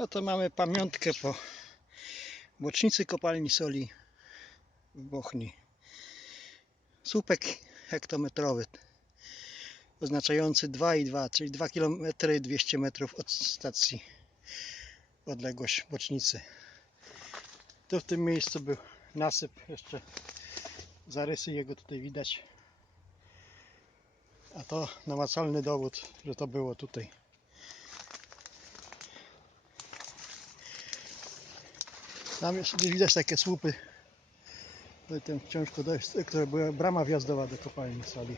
No to mamy pamiątkę po bocznicy kopalni soli w Bochni. Słupek hektometrowy oznaczający 2,2, czyli 2 km 200 metrów od stacji odległość bocznicy. Tu w tym miejscu był nasyp, jeszcze zarysy jego tutaj widać. A to namacalny dowód, że to było tutaj. Tam jeszcze gdzieś widać takie słupy. Tutaj Ten ciężko dojść, które była brama wjazdowa do kopalni soli.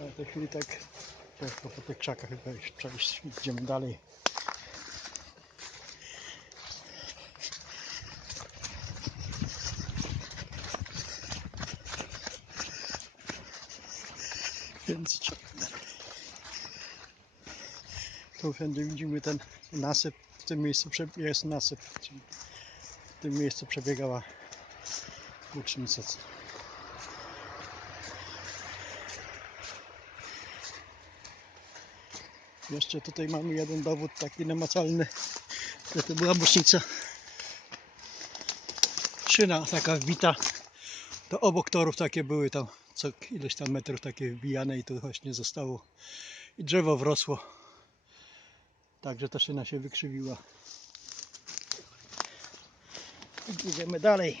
Ale w tej chwili tak ciężko po tych krzakach wejść, przejść. Idziemy dalej. Więc. Tu wszędzie widzimy ten nasyp. W tym miejscu jest nasyp. W tym miejscu przebiegała łucznica. Jeszcze tutaj mamy jeden dowód taki namacalny, że to była bocznica. Szyna taka wbita. To obok torów takie były tam co ileś tam metrów takie wbijane i to właśnie zostało. I drzewo wrosło. Także ta szyna się wykrzywiła. Idziemy dalej.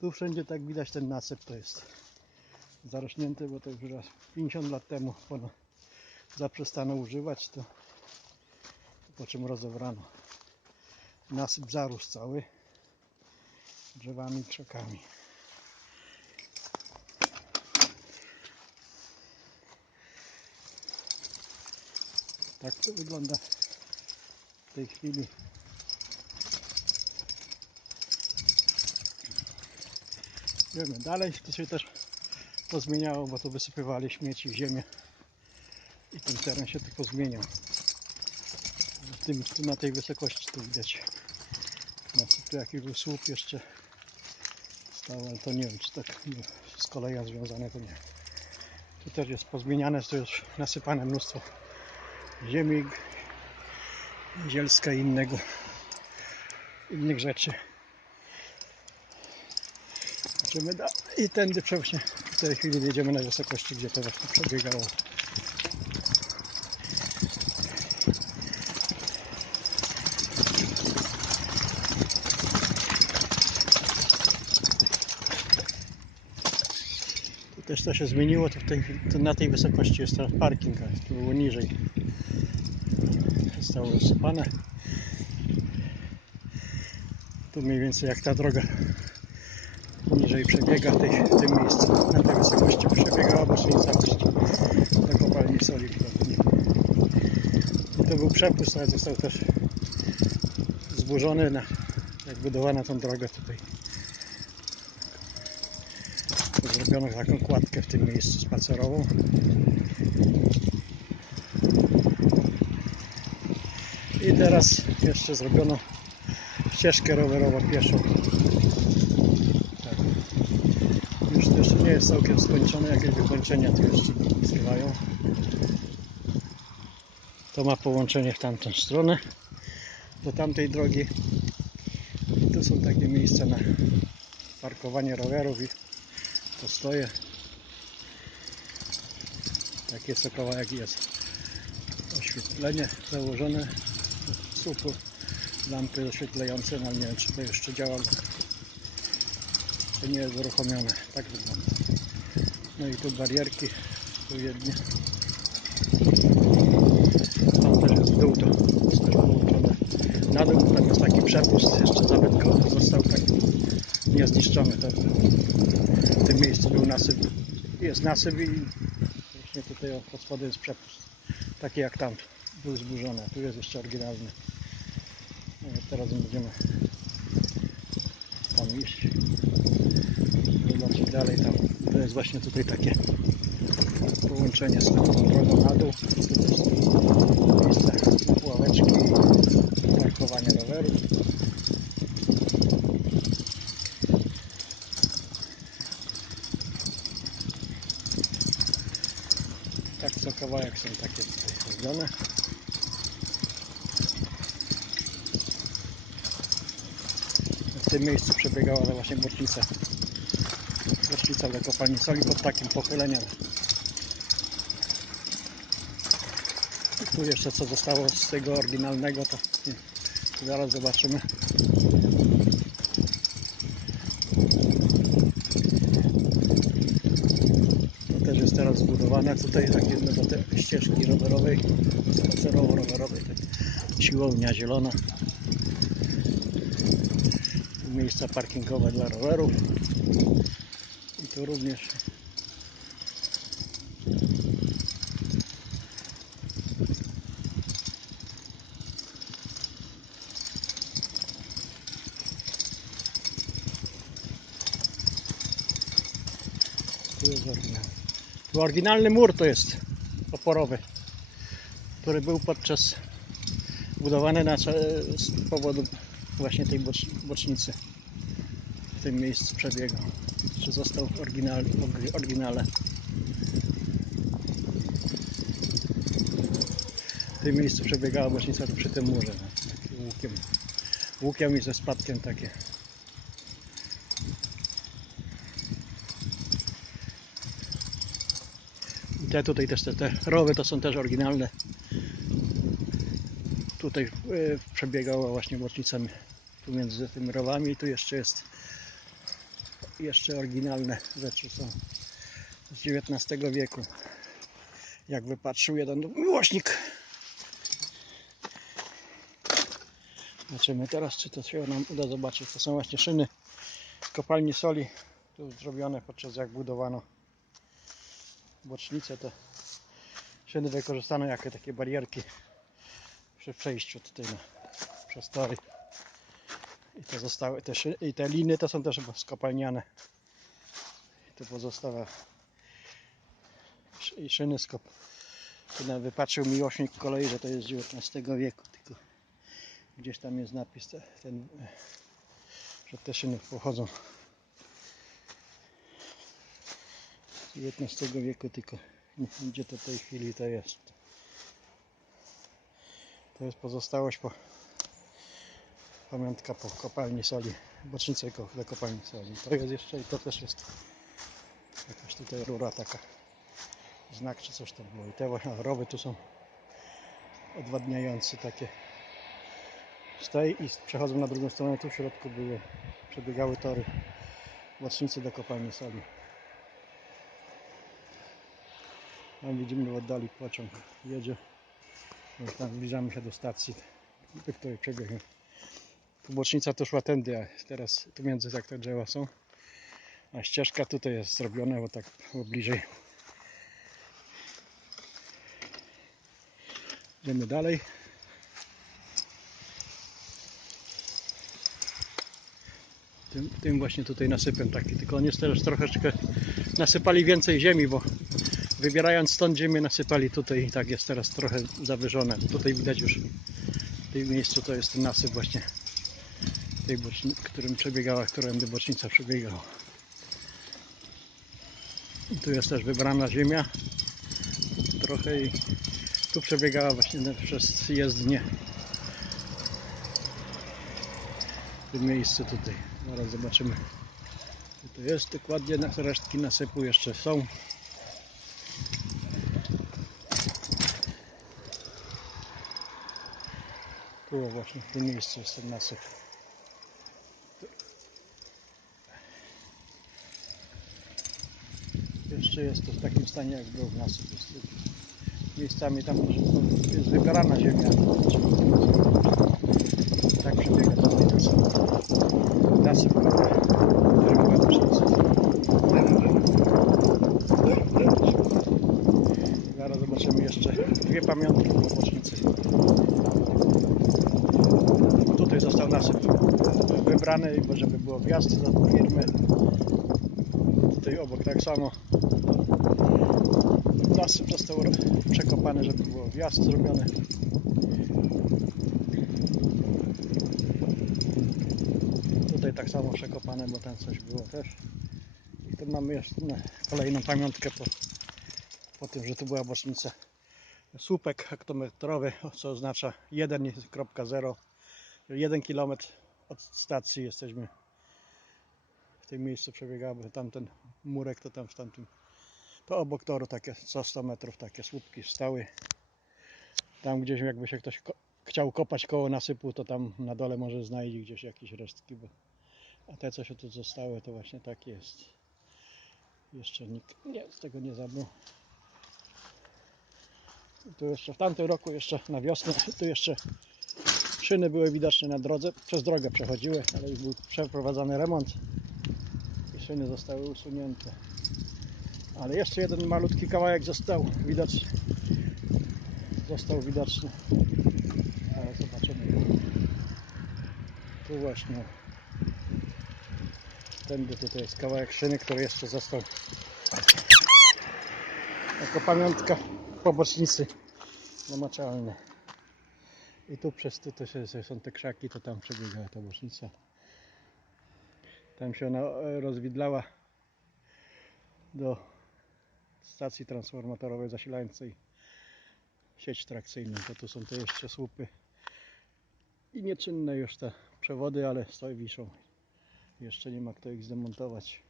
Tu wszędzie tak widać ten nasyp to jest zarośnięty, bo to już raz 50 lat temu ponad zaprzestano używać to po czym rozebrano. Nasyp zarósł cały drzewami krzakami. Tak to wygląda w tej chwili. Dalej, to się też pozmieniało, bo to wysypywali śmieci w ziemię i ten teren się tu pozmieniał. W tym, tu na tej wysokości to widać. No, tu jakiś był słup jeszcze stał, ale to nie wiem, czy tak z koleją związane, to nie. Tu też jest pozmieniane, to już nasypane mnóstwo ziemi, zielska i innego, innych rzeczy. Dalej i tędy właśnie w tej chwili jedziemy na wysokości, gdzie to właśnie przebiegało. Tu też to się zmieniło, to, tej, to na tej wysokości jest teraz parking, a tu było niżej. Zostało rozsypane. Tu mniej więcej jak ta droga niżej przebiega w, tej, w tym miejscu. Na tej wysokości przebiegała bocznica właśnie do kopalni soli. I to był przepust, ale został też zburzony, na, jak budowano tą drogę tutaj. Zrobiono taką kładkę w tym miejscu spacerową. I teraz jeszcze zrobiono ścieżkę rowerową pieszą. Tak. Już to jeszcze nie jest całkiem skończone, jakieś wykończenia tu jeszcze zbywają. To ma połączenie w tamtą stronę do tamtej drogi. I tu są takie miejsca na parkowanie rowerów i postoje. Takie co kawałek jest. Oświetlenie założone. Słupy, lampy oświetlające, no nie wiem czy to jeszcze działa. To nie jest uruchomione. Tak wygląda. No i tu barierki odpowiednie. Tam też w dół to jest też połączone. Na dół tam jest taki przepust jeszcze zabytkowy. Został tak niezniszczony. To w tym miejscu był nasyp. Jest nasyp i właśnie tutaj pod spodem jest przepust. Taki jak tam był zburzony. Tu jest jeszcze oryginalny. I teraz będziemy tam iść. Zobaczyć dalej tam. To jest właśnie tutaj takie połączenie z tą drogą na dół. Tu też są miejsca na ławeczki, parkowanie rowerów. Tak co kawałek są takie tutaj zrobione. Tym miejscu przebiegała właśnie bocznica. Bocznica do kopalni soli pod takim pochyleniem. I tu jeszcze co zostało z tego oryginalnego, to zaraz zobaczymy. To też jest teraz zbudowane. Tutaj tak jedno do tej ścieżki rowerowej, spacerowo-rowerowej, tak siłownia zielona. Miejsca parkingowe dla rowerów. I tu również Tu jest oryginalny. Tu oryginalny mur to jest oporowy, który był podczas budowany na, z powodu właśnie tej bocz, bocznicy. W tym miejscu przebiegał. Czy został w oryginal, oryginale. W tym miejscu przebiegała bocznica przy tym murze. No, takim łukiem. Łukiem i ze spadkiem takie. I te tutaj też te, te rowy to są też oryginalne. Tutaj e, przebiegała właśnie bocznica pomiędzy tymi rowami i tu jeszcze jest jeszcze oryginalne rzeczy są z XIX wieku. Jak wypatrzył jeden miłośnik. Zobaczymy teraz, czy to się nam uda zobaczyć. To są właśnie szyny kopalni soli. Tu zrobione podczas jak budowano bocznicę. Te szyny wykorzystano jako takie barierki przy przejściu tutaj na, przez tory. I te zostały, te, i te liny to są też skopalniane. I to pozostała i szyny skop. Tu nawet wypatrzył miłośnik kolei, że to jest z XIX wieku, tylko gdzieś tam jest napis te, ten, e, że te szyny pochodzą z XIX wieku, tylko gdzie to w tej chwili to jest. To jest pozostałość po pamiątka po kopalni soli, bocznicy do kopalni soli. To jest jeszcze i to też jest jakaś tutaj rura taka, znak czy coś tam było. I te właśnie rowy tu są odwadniające takie z tej i przechodzą na drugą stronę. Tu w środku były, przebiegały tory bocznicy do kopalni soli. Tam widzimy w oddali pociąg jedzie. Zbliżamy się do stacji, przebiegnie. Tu bocznica to szła tędy, a teraz tu między tak te drzewa są. A ścieżka tutaj jest zrobiona, bo tak było bliżej. Idziemy dalej. Tym, tym właśnie tutaj nasypem taki, tylko oni teraz troszeczkę nasypali więcej ziemi, bo wybierając stąd ziemię nasypali tutaj i tak jest teraz trochę zawyżone. Tutaj widać już w tym miejscu to jest ten nasyp właśnie tej boczni, którym przebiegała, którędy bocznica przebiegała. I tu jest też wybrana ziemia trochę i tu przebiegała właśnie przez jezdnię. W tym miejscu tutaj. Zaraz zobaczymy. Co to jest dokładnie, resztki nasypu jeszcze są. Tu o właśnie w tym miejscu jest ten nasyp. Jeszcze jest to w takim stanie jak był nasyp. Jest miejscami tam może jest wybierana ziemia. Tak przebiega nasyp. Nasyp, który była bocznica. Zaraz zobaczymy jeszcze dwie pamiątki po bocznicy. Tutaj został nasyp wybrany, bo żeby było wjazd do firmy. Tutaj obok tak samo. Nasyp został przekopany, żeby było wjazd zrobiony. Tutaj tak samo przekopane, bo tam coś było też. I tu mamy jeszcze kolejną pamiątkę po, po tym, że tu była bocznica. Słupek hektometrowy, co oznacza 1.0 1 km od stacji jesteśmy tym miejscu przebiegała, bo tamten murek to tam w tamtym, to obok toru takie co 100 metrów takie słupki stały. Tam gdzieś jakby się ktoś ko- chciał kopać koło nasypu, to tam na dole może znajdzie gdzieś jakieś resztki, bo a te co się tu zostały to właśnie tak jest. Jeszcze nikt nie, z tego nie zabrał. Tu jeszcze w tamtym roku jeszcze na wiosnę tu jeszcze szyny były widoczne na drodze, przez drogę przechodziły, ale już był przeprowadzany remont i szyny zostały usunięte. Ale jeszcze jeden malutki kawałek został widoczny. Został widoczny. Ale zobaczymy. Tu właśnie. Tędy tutaj jest kawałek szyny, który jeszcze został jako pamiątka po bocznicy namaczalny. I tu przez tu to się, są te krzaki, to tam przebiegała ta bocznica. Tam się ona e, rozwidlała do stacji transformatorowej zasilającej sieć trakcyjną. To tu są te jeszcze słupy i nieczynne już te przewody, ale stoi wiszą. Jeszcze nie ma kto ich zdemontować.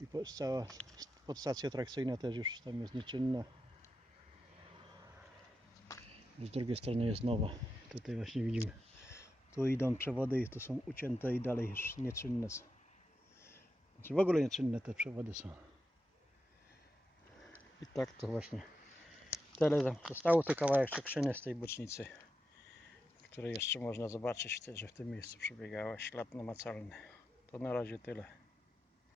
I cała podstacja trakcyjna też już tam jest nieczynna. Z drugiej strony jest nowa. Tutaj właśnie widzimy. Tu idą przewody i tu są ucięte i dalej już nieczynne są. Znaczy w ogóle nieczynne te przewody są. I tak to właśnie. Tyle tam zostało tu kawałek krzyny z tej bocznicy, który jeszcze można zobaczyć, że w tym miejscu przebiegała ślad namacalny. To na razie tyle.